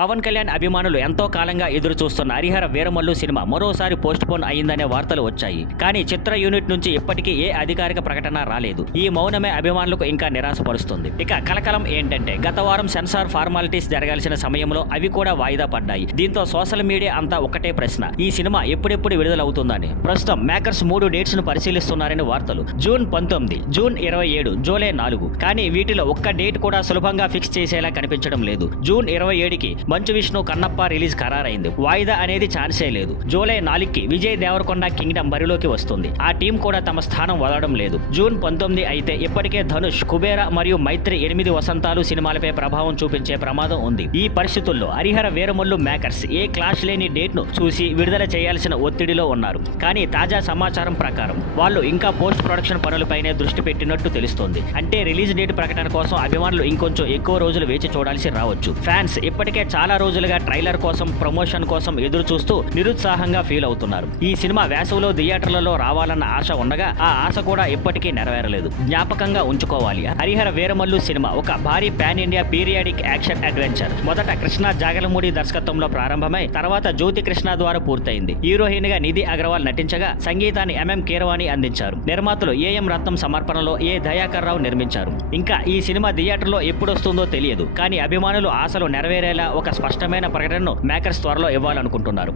పవన్ కళ్యాణ్ అభిమానులు ఎంతో కాలంగా ఎదురు చూస్తున్న హరిహర వీరమల్లు సినిమా మరోసారి పోస్ట్ పోన్ అయిందనే వార్తలు వచ్చాయి. కానీ చిత్ర యూనిట్ నుంచి ఇప్పటికీ ఏ అధికారిక ప్రకటన రాలేదు. ఈ మౌనమే అభిమానులకు ఇంకా నిరాశపరుస్తుంది. ఇక కలకలం ఏంటంటే గత వారం సెన్సార్ ఫార్మాలిటీస్ జరగాల్సిన సమయంలో అవి కూడా వాయిదా పడ్డాయి. దీంతో సోషల్ మీడియా అంతా ఒకటే ప్రశ్న, ఈ సినిమా ఎప్పుడెప్పుడు విడుదలవుతుందని. ప్రస్తుతం మేకర్స్ 3 డేట్స్ ను పరిశీలిస్తున్నారని వార్తలు. June 19, June 27, July 4. కానీ వీటిలో ఒక్క డేట్ కూడా సులభంగా ఫిక్స్ చేసేలా కనిపించడం లేదు. June 27కి Manchu Vishnu Kannappa release ఖరారైంది. వాయిదా అనేది ఛాన్సే లేదు. జూలై 4కి విజయ్ దేవరకొండ కింగ్డమ్ బరిలోకి వస్తుంది. ఆ టీం కూడా తమ స్థానం వదలడం లేదు. జూన్ 19 అయితే ఇప్పటికే ధనుష్, కుబేర మరియు మైత్రి 8 వసంతాలు సినిమాలపై ప్రభావం చూపించే ప్రమాదం ఉంది. ఈ పరిస్థితుల్లో హరిహర వీరమల్లు మేకర్స్ ఏ క్లాష్ లేని డేట్ ను చూసి విడుదల చేయాల్సిన ఒత్తిడిలో ఉన్నారు. కానీ తాజా సమాచారం ప్రకారం వాళ్ళు ఇంకా పోస్ట్ ప్రొడక్షన్ పనులపైనే దృష్టి పెట్టినట్టు తెలుస్తోంది. అంటే రిలీజ్ డేట్ ప్రకటన కోసం అభిమానులు ఇంకొంచెం ఎక్కువ రోజులు వేచి చూడాల్సి రావచ్చు. ఫ్యాన్స్ ఇప్పటికే చాలా రోజులుగా ట్రైలర్ కోసం, ప్రమోషన్ కోసం ఎదురు చూస్తూ నిరుత్సాహంగా ఫీల్ అవుతున్నారు. ఈ సినిమా వేసవిలో థియేటర్లలో రావాలన్న ఆశ ఉండగా ఆ ఆశ కూడా ఇప్పటికీ నెరవేరలేదు. జ్ఞాపకంగా ఉంచుకోవాలి, హరిహర వీరమల్లు సినిమా ఒక భారీ pan India periodic action adventure. మొదట కృష్ణ జాగలమూడి దర్శకత్వంలో ప్రారంభమై తర్వాత జ్యోతి కృష్ణ ద్వారా పూర్తయింది. హీరోయిన్ గా నిధి అగర్వాల్ నటించగా సంగీతాన్ని ఎంఎం కీరవాణి అందించారు. నిర్మాతలు ఏఎం రత్నం సమర్పణలో ఏ దయాకర్ రావు నిర్మించారు. ఇంకా ఈ సినిమా థియేటర్లో ఎప్పుడొస్తుందో తెలియదు. కానీ అభిమానులు ఆశలు నెరవేరేలా ఒక స్పష్టమైన ప్రకటనను మేకర్స్ త్వరలో ఇవ్వాలనుకుంటున్నారు.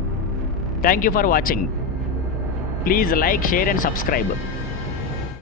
Thank you for watching. Please like, share and subscribe.